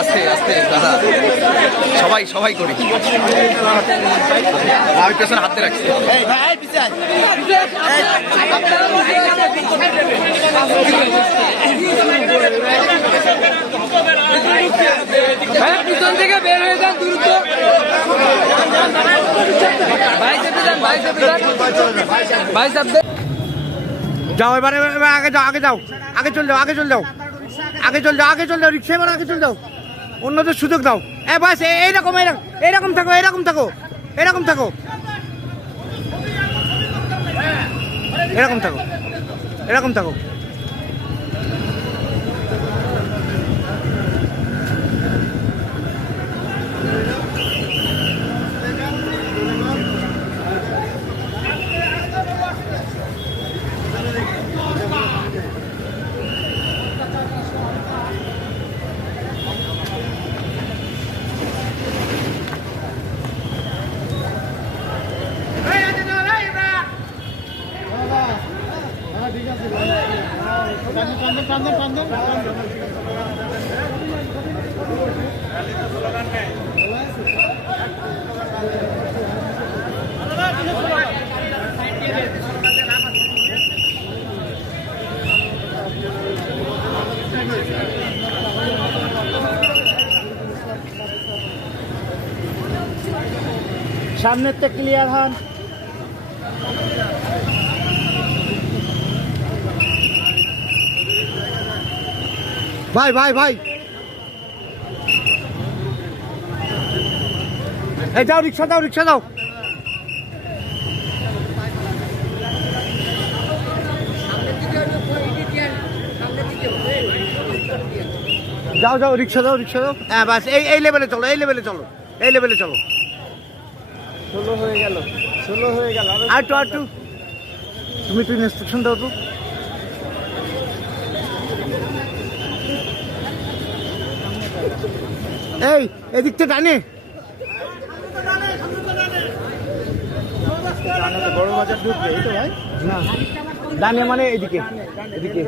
আস্তে আস্তে দাদা, সবাই সবাই করি। আমি পেছনে হাতে রাখছি। পিছন থেকে বের হয়ে যান দ্রুত। যাও এবারে আগে যাও, আগে যাও, আগে চল যাও, আগে চল যাও, আগে চল যাও, আগে চল যাও, রিক্সা এবার আগে চল যাও, অন্যদের সুযোগ দাও। বাস এইরকম এইরকম থাকো, এরকম থাকো, এরকম থাকো, এরকম থাকো, এরকম থাকো। সামনের থেকে ক্লিয়ার হন। ভাই ভাই ভাই, এই যাও, রিক্সা দাও, রিক্সা দাও। যাও যাও, রিক্সা দাও, রিক্সা দাও। হ্যাঁ বাস, এই লেভেলে চলো, এই লেভেলে চলো, এই লেভেলে চলো। 16 হয়ে গেল, 16 হয়ে গেল। আর একটু তুমি ইনস্ট্রাকশন দাও তো। এই এদিক থেকে টানে, বড় বাজার ঢুকবে এই তো ভাই না, ডানে মানে এদিকে, এদিকে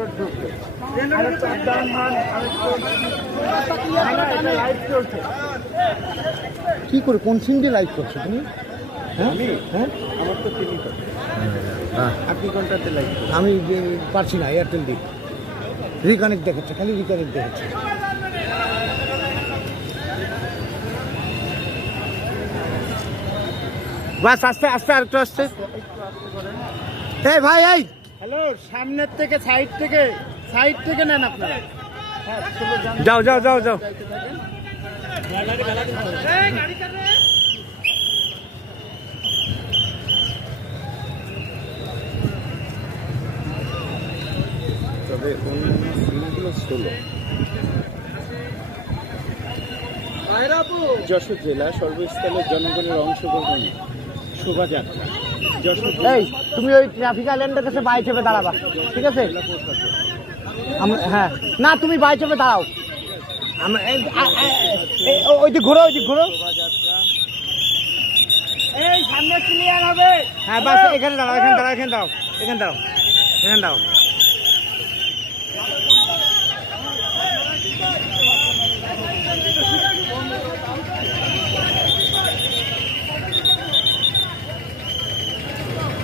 কি করে, কোন সিম দিয়ে লাইভ করছো তুমি? হ্যাঁ আমার তো আপনি কোনটাতে লাইভ? আমি পারছি না, এয়ারটেল দিই। রিকানেক্ট দেখাচ্ছে, খালি রিকানেক্ট দেখাচ্ছে। বাস আস্তে আস্তে, আর একটু আস্তে। এই ভাই, এই হ্যালো, সামনের থেকে সাইড থেকে নেন আপনারা। যাও যাও যাও যাও। তবে অন্যান্য সিমগুলো স্লো। যশোর জেলা সর্বস্তরের জনগণের অংশগ্রহণ শোভাযাত্রা। এই তুমি ওই ট্রাফিক আইল্যান্ডের কাছে বাই চেপে দাঁড়াবা, ঠিক আছে? হ্যাঁ না, তুমি বাই চেপে দাঁড়াও। ওই দিক ঘোরো, ওই দিক ঘোরো। এই সামনে ক্লিয়ার হবে। হ্যাঁ বাস, এখানে দাঁড়াও, এখানে দাঁড়াও, এখানে দাঁড়াও, এখানে দাঁড়াও, এখানে দাঁড়াও।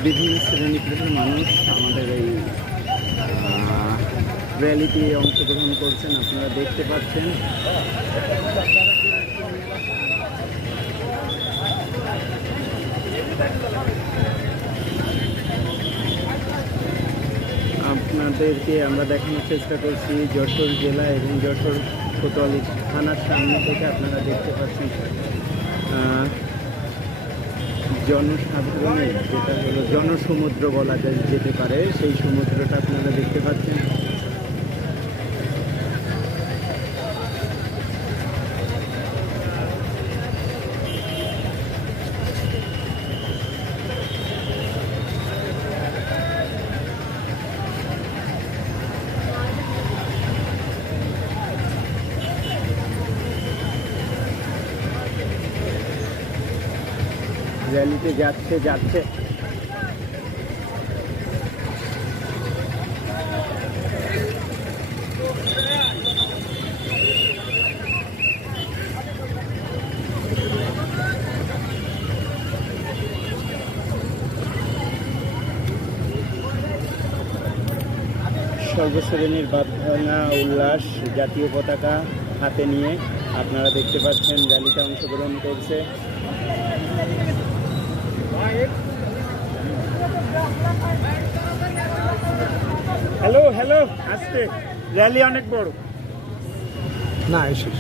বিভিন্ন শ্রেণীপেশার মানুষ আমাদের এই র্যালিতে অংশগ্রহণ করছেন, আপনারা দেখতে পাচ্ছেন। আপনাদেরকে আমরা দেখানোর চেষ্টা করছি যশোর জেলা এবং যশোর কোতোয়ালি থানার সামনে থেকে। আপনারা দেখতে পাচ্ছেন জনসাধারণের যেটা হলো জনসমুদ্র বলা যেতে পারে, সেই সমুদ্রটা আপনারা দেখতে পাচ্ছেন। র্যালিতে যাচ্ছে যাচ্ছে। সর্বশ্রেণীর বাঁধনা উল্লাস, জাতীয় পতাকা হাতে নিয়ে আপনারা দেখতে পাচ্ছেন র্যালিতে অংশগ্রহণ করছে। হ্যালো হ্যালো, আসতে র্যালি অনেক বড় না এসে